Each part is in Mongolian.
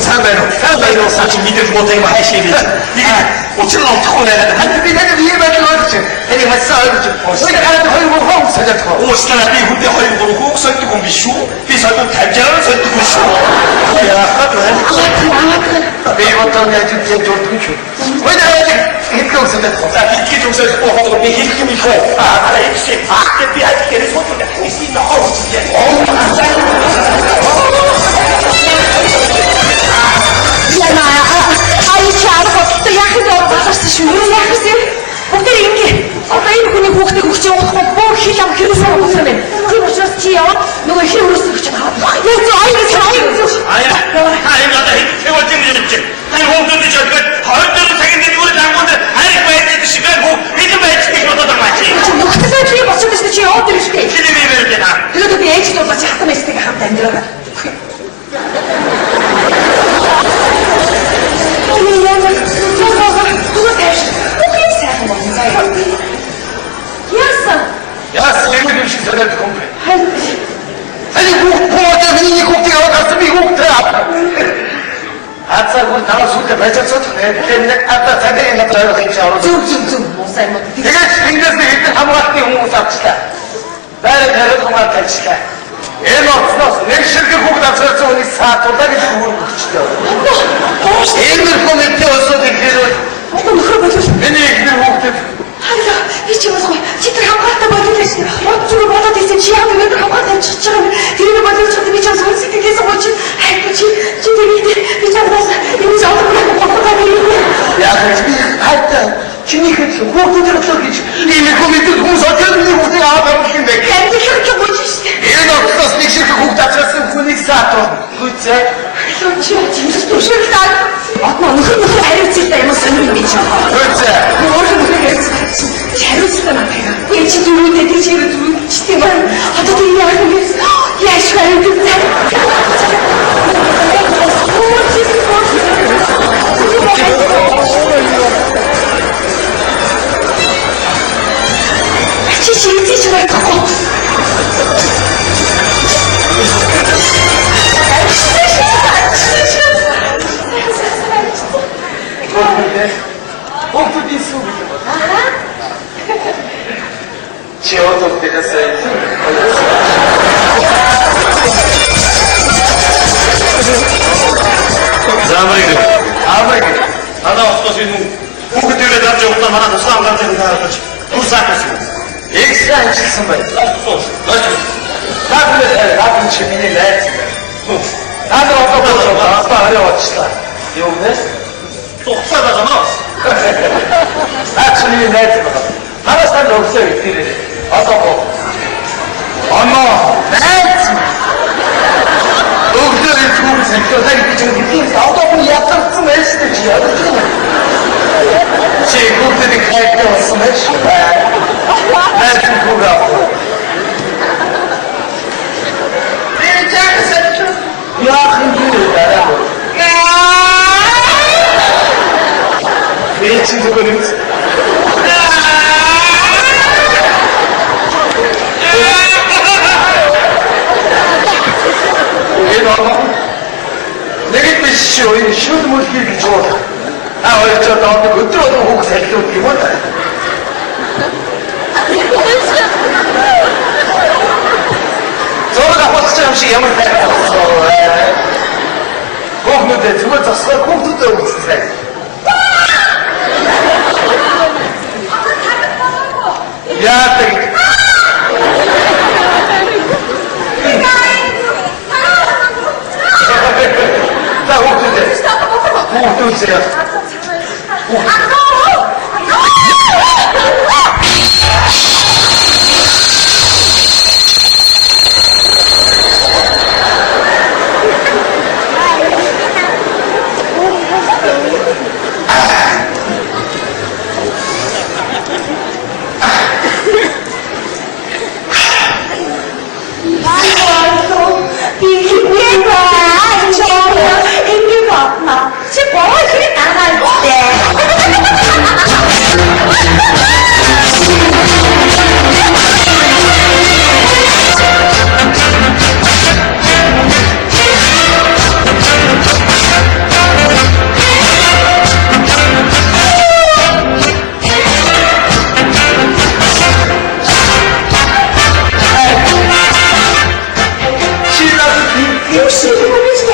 상대로 사실 믿지 못하게 하셔야 되지. 이게 어찌를 어떻게 내가 한두 내가 위에만 넣어주지. 내가 싸우지. 내가 가는데 허이고 허욱 사자고. 오시다나 비군데 허이고 허욱 설득 공비쇼. 비설득 달자를 설득을 쇼. 야, 매번 내가 지금 좀 줘. 왜 내가 이렇게 없었는데? 자, 이렇게 좀 써서 또 하고 내 이렇게 밀고. 아, 나 역시 내 비하기를 손으로 할수 있나? Одоо яг л болоорсон шүү. Юу яах вэ? Бүгд ингэ. Одоо энэ хүний хүүхдийг өгч явахгүй бүх хил ам хэрэг суух юм байна. Тийм учраас чи яваад нөгөө хин өрсөж өгч байгаа. Яг зөв аяг зөв. Аяа надад хэвээр тийм юм. Тэр хүүхдүүд ч яг хоёрдоо цагийн дэвгүүр дангууд хайр байдаг шиг гоо бид байж гэж бодоод байгаа чи. Чи нөхдөд чи босоод ирсэн чи яваад ирсэн шүү. Чи нэр юм байна. Тэгээд би ээж дуу бач хатан эсдэг хамт амьдраа. Яасан нэг юм шиг санаад комп. Али хүүхдээ миний хүүхдээ аваад би хүүхдээ аваа. Хацаагүй таваас үдэ байцаацаад тэгээд нэг ата цагийн надад явах юм шиг аваад. Зүг муусаа юм. Тэгээд ингээс хэдэн хамгаалтын хүмүүс авчлаа. Байрал хариуд хамгаалт ажиллаа. Энэ оцноос нэг ширхэг хүүхд авчирсан хүний саатуулаа гэж үүрэгчтэй. Энэ комитет өсөд ирэхээр нөхөр болов. Миний ихний хүүхдээ хараа би ч юмсгүй чи тэр хамгаалалтаа бодож байсан. Бод зүг бодоод ирсэн чи яг нэг хамгаалалт авчиж байгаа. Тэр бодож чадсан би ч бас үнсэх гэсэн гоч. Хайр чи тэгээд би ч бас юм зовлон бодлоо юм. Яг би хайртай чиний хэд хүүхдүүд өглөө гэж энэ комитет хүмүүс очоод миний хүүхдийг аваад явах юм бэ. Хайр их гоч шүү. Энэ оцноос нэг ширхэг хүүхд авчирсан хүний саатуу. Гүцээ. Чи түшилтаа отно нөхөр хариуцлагатай юм сонирхол гэж байна. Гүцээ. Хариуцлагатай байна. Би чи дөрөвдөө тэр чи дөрөвд чи тийм байна. Одоо тийм яах вэ? Яаш хариуцлагатай. Чи байхгүй. Хүүхдүүд ისүү гэж байна. Чи одоо тэгасаа. Замрыг. Надад ослоос энэ хүүхдүүдээ дарж явахдаа манай тусгай хамгаалалтын хараач. Тусаахс. Экстра ажилласан байна. Наад чи миний найз. Наад одоо хараа очлаа. Юу вэ? Тухсаа байгаа нөө. Actually найз байгаа. Хараас тань өглөө ирээ. Одоо оноо найз. Өглөө ирэх зүйлсээ гэж хэлсэн. Одоо би ядарсан байж тээ чи ядарч байна. Чи хүүхдийн хайртай болсон байж. Найз хүүгээ. Яах юм бэ дараа. Эцэг зүгээрээ. Нэг биш шүү, энэ шүл мөлхий гэж бол. Хоёр ч одоо өдөр болгон хүүхд салхиуд юм уу? Зураг авах юм шиг ямар байх вэ? Хүүхдүүд зүгээр засгаар хүүхдүүдэд өгсөн. Яадаг. За хүүхдүүд. 역시 보내지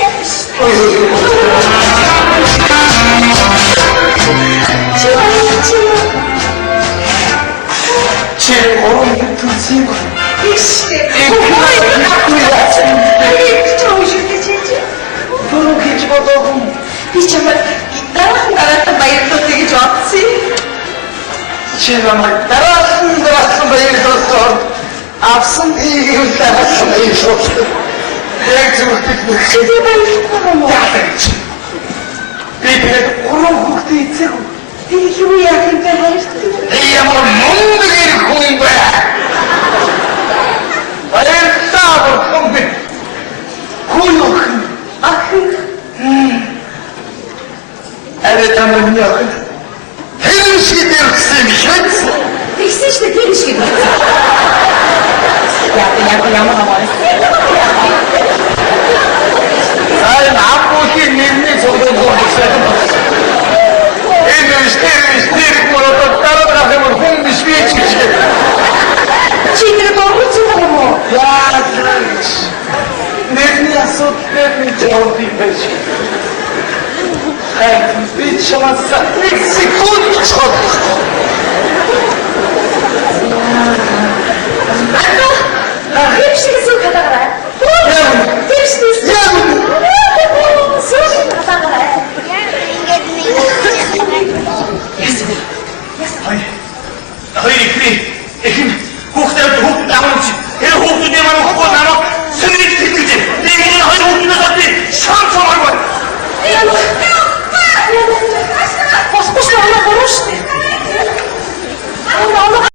제 오른부터 지고 역시 이 아니 좋으실 진짜 그렇게 집어도 이 정말 나랑 말도 되게 좋았지 지금은 따랐습니다 이랬었어 앞선 이길 따랐습니다 이랬었어 내가 죽을 때 제발 뭐 비비가 오른국도 있고 되게 후회하니까 할수 이야 뭐 몽둥이를 구는 거야 아예 싸고 건데 구역은 에레타는요 해루식이 되었으면 현수 엑시시대 때리시게 됐어 야구야구야구가 뭐랬어 아이 나쁘게 님이 저도 못했어요 에르시테르시테르 뭐라도 따라가면 홍비시에 치시게 지들을 너무 친다고 야 그렇지 내미야 쏟대미 저기 배시 하여튼 미쳐만 싹 멕시코 쳤다 엑시게 쑥 가다가 나 엑시게 쑥 쑥 가다가 나 아이